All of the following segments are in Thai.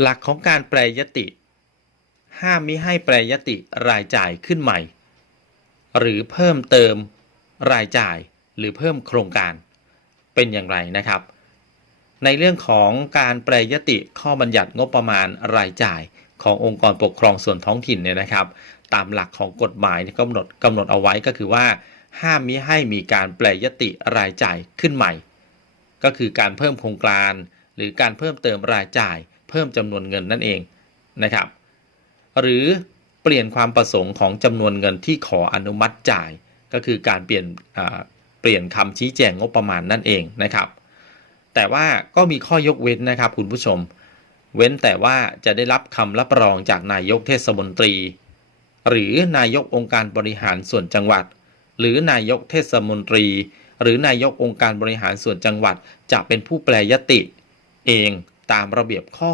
หลักของการแปรยติ ห้ามมิให้แปรยติรายจ่ายขึ้นใหม่ หรือเพิ่มเติมรายจ่ายหรือเพิ่มโครงการเป็นอย่างไรนะครับ ในเรื่องของการแปรยติข้อบัญญัติงบประมาณรายจ่ายขององค์กรปกครองส่วนท้องถิ่นเนี่ยนะครับ ตามหลักของกฎหมายกำหนดกำหนดเอาไว้ก็คือว่า ห้ามมิให้มีการแปรยติรายจ่ายขึ้นใหม่ ก็คือการเพิ่มโครงการ หรือการเพิ่มเติมรายจ่าย เพิ่มจำนวนเงินนั่นเองนะครับ หรือเปลี่ยนความประสงค์ของจำนวนเงินที่ขออนุมัติจ่าย ก็คือการเปลี่ยนเปลี่ยนคำชี้แจงงบประมาณนั่นเองนะครับ แต่ว่าก็มีข้อยกเว้นนะครับคุณผู้ชม เว้นแต่ว่าจะได้รับคำรับรองจากนายกเทศมนตรี หรือนายกองค์การบริหารส่วนจังหวัด หรือนายกเทศมนตรี หรือนายกองค์การบริหารส่วนจังหวัด จะเป็นผู้แปลยติเอง ตามระเบียบข้อ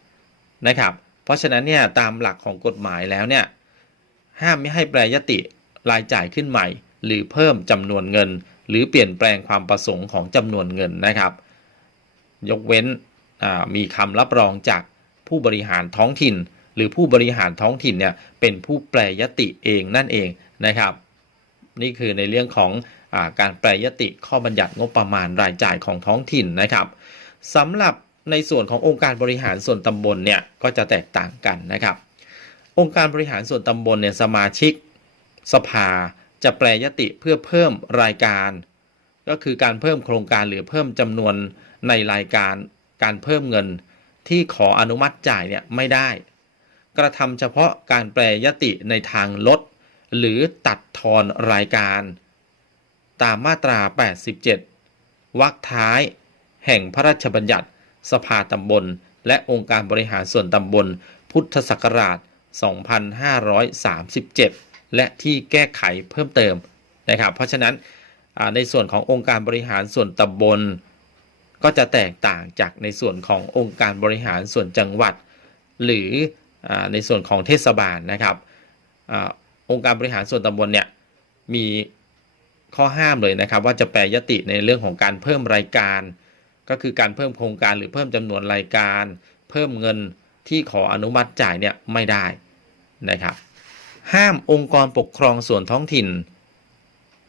60 นะครับ เพราะฉะนั้นเนี่ยตามหลักของกฎหมายแล้วเนี่ยห้ามไม่ให้แปลยติรายจ่ายขึ้นใหม่ หรือเพิ่มจำนวนเงิน หรือเปลี่ยนแปลงความประสงค์ของจำนวนเงินนะครับ ยกเว้นมีคำรับรองจากผู้บริหารท้องถิ่น หรือผู้บริหารท้องถิ่นเนี่ยเป็นผู้แปลยติเองนั่นเองนะครับ นี่คือในเรื่องของอการแปลยติข้อบัญญัติงบประมาณรายจ่ายของท้องถิ่นนะครับสำหรับ ในส่วนขององค์การบริหารส่วนตำบลเนี่ยก็จะแตกต่างกันนะครับ องค์การบริหารส่วนตำบลเนี่ยสมาชิกสภาจะแปลยติเพื่อเพิ่มรายการ ก็คือการเพิ่มโครงการหรือเพิ่มจำนวนในรายการการเพิ่มเงินที่ขออนุมัติจ่ายเนี่ยไม่ได้ กระทำเฉพาะการแปลยติในทางลด หรือตัดทอนรายการ ตามมาตรา 87 วรรคท้าย แห่งพระราชบัญญัติ สภาตำบล และองค์การบริหารส่วนตำบล พุทธศักราช 2537 และที่แก้ไขเพิ่มเติมนะครับ เพราะฉะนั้นในส่วนขององค์การบริหารส่วนตำบล ก็จะแตกต่างจากในส่วนขององค์การบริหารส่วนจังหวัด หรือในส่วนของเทศบาลนะครับอองค์การบริหารส่วนตำบลเนี่ยมีข้อห้ามเลยนะครับ ว่าจะแปรยติในเรื่องของการเพิ่มรายการ ก็คือการเพิ่มโครงการหรือเพิ่มจำนวนรายการ เพิ่มเงินที่ขออนุมัติจ่ายเนี่ยไม่ได้นะครับ ห้ามองค์กรปกครองส่วนท้องถิ่น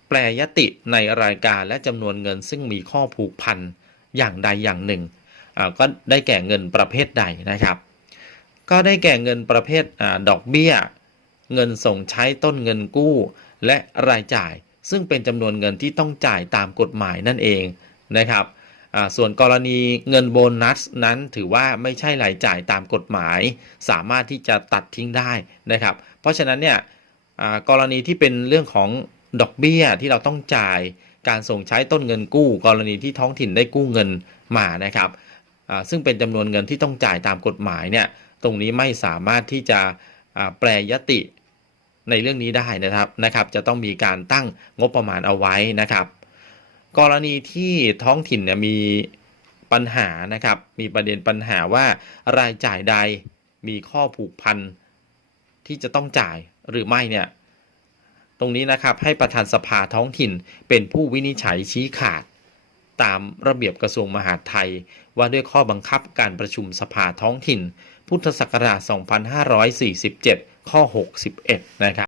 แปรยติในรายการและจำนวนเงินซึ่งมีข้อผูกพันอย่างใดอย่างหนึ่งก็ได้แก่เงินประเภทใดนะครับ ก็ได้แก่เงินประเภทอดอกเบี้ย เงินส่งใช้ต้นเงินกู้ และรายจ่าย ซึ่งเป็นจำนวนเงินที่ต้องจ่ายตามกฎหมายนั่นเองนะครับ ส่วนกรณีเงินโบนัสนั้นถือว่าไม่ใช่รายจ่ายตามกฎหมาย สามารถที่จะตัดทิ้งได้นะครับ เพราะฉะนั้นเนี่ยกรณีที่เป็นเรื่องของดอกเบี้ยที่เราต้องจ่ายการส่งใช้ต้นเงินกู้ กรณีที่ท้องถิ่นได้กู้เงินมานะครับซึ่งเป็นจำนวนเงินที่ต้องจ่ายตามกฎหมายเนี่ยตรงนี้ไม่สามารถที่จะแปลยติในเรื่องนี้ได้นะครับนะครับ จะต้องมีการตั้งงบประมาณเอาไว้นะครับ กรณีที่ท้องถิ่นเนี่ยมีปัญหานะครับ มีประเด็นปัญหาว่ารายจ่ายใดมีข้อผูกพันที่จะต้องจ่ายหรือไม่เนี่ย ตรงนี้นะครับให้ประธานสภาท้องถิ่นเป็นผู้วินิจฉัยชี้ขาด ตามระเบียบกระทรวงมหาดไทย ว่าด้วยข้อบังคับการประชุมสภาท้องถิ่น พุทธศักราช 2547 ข้อ 61 นะครับ